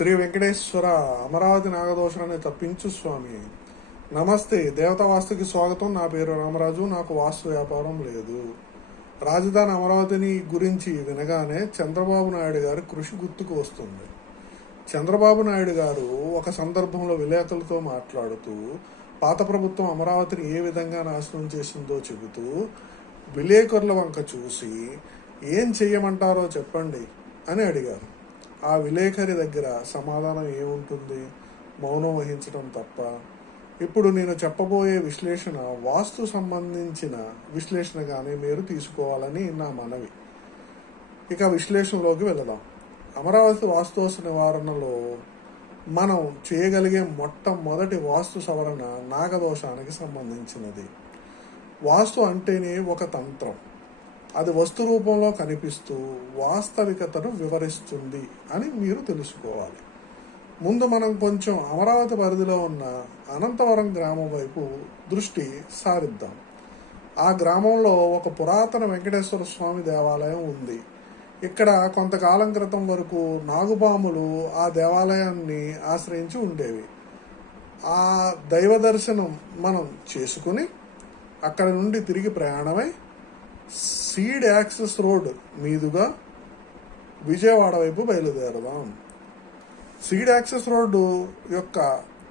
శ్రీ వెంకటేశ్వర అమరావతి నాగదోషాన్ని తప్పించు స్వామి. నమస్తే దేవతా వాస్తుకి స్వాగతం. నా పేరు రామరాజు నాకు వాస్తు వ్యాపారం లేదు. రాజధాని అమరావతిని గురించి వినగానే చంద్రబాబు నాయుడు గారి కృషి గుర్తుకు వస్తుంది. చంద్రబాబు నాయుడు గారు ఒక సందర్భంలో విలేకరులతో మాట్లాడుతూ పాత ప్రభుత్వం అమరావతిని ఏ విధంగా నాశనం చేసిందో చెబుతూ విలేకరుల వంక చూసి ఏం చెయ్యమంటారో చెప్పండి అని అడిగారు. ఆ విలేకరి దగ్గర సమాధానం ఏముంటుంది? మౌనం వహించడం తప్ప. ఇప్పుడు నేను చెప్పబోయే విశ్లేషణ వాస్తు సంబంధించిన విశ్లేషణగానే మీరు తీసుకోవాలని నా మనవి. ఇక విశ్లేషణలోకి వెళదాం. అమరావతి వాస్తుదోష నివారణలో మనం చేయగలిగే మొట్టమొదటి వాస్తు సవరణ నాగదోషానికి సంబంధించినది. వాస్తు అంటేనే ఒక తంత్రం. అది వస్తు రూపంలో కనిపిస్తూ వాస్తవికతను వివరిస్తుంది అని మీరు తెలుసుకోవాలి. ముందు మనం కొంచెం అమరావతి పరిధిలో ఉన్న అనంతవరం గ్రామం వైపు దృష్టి సారిద్దాం. ఆ గ్రామంలో ఒక పురాతన వెంకటేశ్వర స్వామి దేవాలయం ఉంది. ఇక్కడ కొంతకాలం క్రితం వరకు నాగుపాములు ఆ దేవాలయాన్ని ఆశ్రయించి ఉండేవి. ఆ దైవ దర్శనం మనం చేసుకుని అక్కడ నుండి తిరిగి ప్రయాణమై సీడ్ యాక్సెస్ రోడ్ మీదుగా విజయవాడ వైపు బయలుదేరదాం. సీడ్ యాక్సెస్ రోడ్డు యొక్క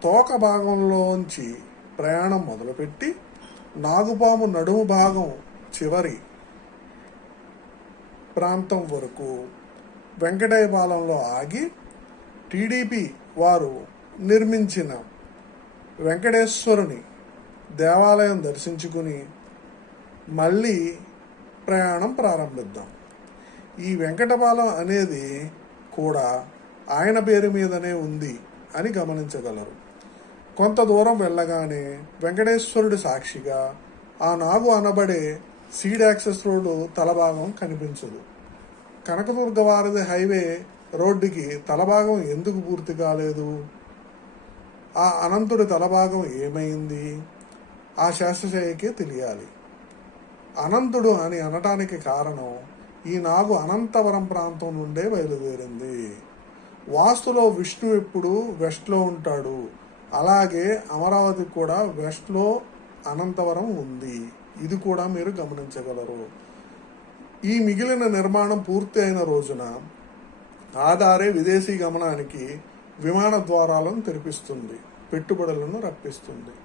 తోక భాగంలోంచి ప్రయాణం మొదలుపెట్టి నాగుపాము నడుము భాగం చివరి ప్రాంతం వరకు వెంకటయ్యపాలెంలో ఆగి టీడీపీ వారు నిర్మించిన వెంకటేశ్వరుని దేవాలయం దర్శించుకుని మళ్ళీ ప్రయాణం ప్రారంభిద్దాం. ఈ వెంకటపాలెం అనేది కూడా ఆయన పేరు మీదనే ఉంది అని గమనించగలరు. కొంత దూరం వెళ్ళగానే వెంకటేశ్వరుడి సాక్షిగా ఆ నాగు అనబడే సీడ్ యాక్సెస్ రోడ్డు తలభాగం కనిపించదు. కనకదుర్గవారిది హైవే రోడ్డుకి తలభాగం ఎందుకు పూర్తి కాలేదు? ఆ అనంతుడి తలభాగం ఏమైంది? ఆ శాస్త్రశయ్యకే తెలియాలి. అనంతుడు అని అనటానికి కారణం ఈ నాగు అనంతవరం ప్రాంతం నుండే బయలుదేరింది. వాస్తులో విష్ణు ఎప్పుడు వెస్ట్లో ఉంటాడు. అలాగే అమరావతి కూడా వెస్ట్లో అనంతవరం ఉంది. ఇది కూడా మీరు గమనించగలరు. ఈ మిగిలిన నిర్మాణం పూర్తి అయిన రోజున ఆధారే విదేశీ గమనానికి విమాన ద్వారాలను తెరిపిస్తుంది. పెట్టుబడులను రప్పిస్తుంది.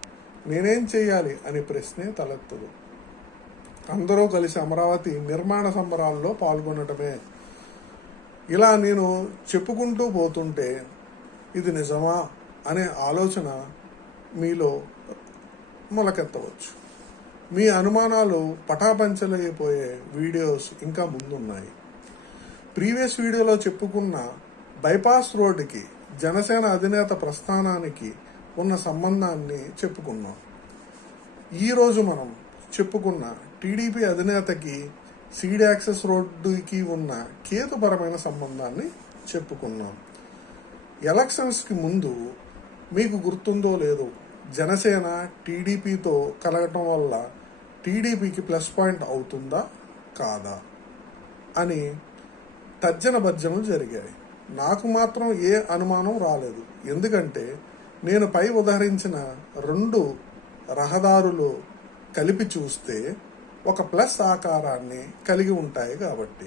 నేనేం చేయాలి అనే ప్రశ్నే తలెత్తదు. అందరూ కలిసి అమరావతి నిర్మాణ సంబరాల్లో పాల్గొనటమే. ఇలా నేను చెప్పుకుంటూ పోతుంటే ఇది నిజమా అనే ఆలోచన మీలో మొలకెత్తవచ్చు. మీ అనుమానాలు పటాపంచలైపోయే వీడియోస్ ఇంకా ముందున్నాయి. ప్రీవియస్ వీడియోలో చెప్పుకున్న బైపాస్ రోడ్డుకి జనసేన అధినేత ప్రస్థానానికి ఉన్న సంబంధాన్ని చెప్పుకున్నాం. ఈరోజు మనం చెప్పుకున్న టీడీపీ అధినేతకి సీడ్ యాక్సెస్ రోడ్డుకి ఉన్న కేతుపరమైన సంబంధాన్ని చెప్పుకున్నాం. ఎలక్షన్స్కి ముందు మీకు గుర్తుందో లేదో జనసేన టీడీపీతో కలగటం వల్ల టీడీపీకి ప్లస్ పాయింట్ అవుతుందా కాదా అని తర్జన భర్జనలు జరిగాయి. నాకు మాత్రం ఏ అనుమానం రాలేదు. ఎందుకంటే నేను పై ఉదహరించిన రెండు రహదారులు కలిపి చూస్తే ఒక ప్లస్ ఆకారాన్ని కలిగి ఉంటాయి కాబట్టి.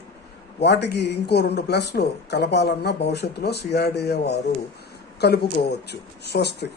వాటికి ఇంకో రెండు ప్లస్లు కలపాలన్నా భవిష్యత్తులో సిఆర్డీఏ వారు కలుపుకోవచ్చు. స్వస్తి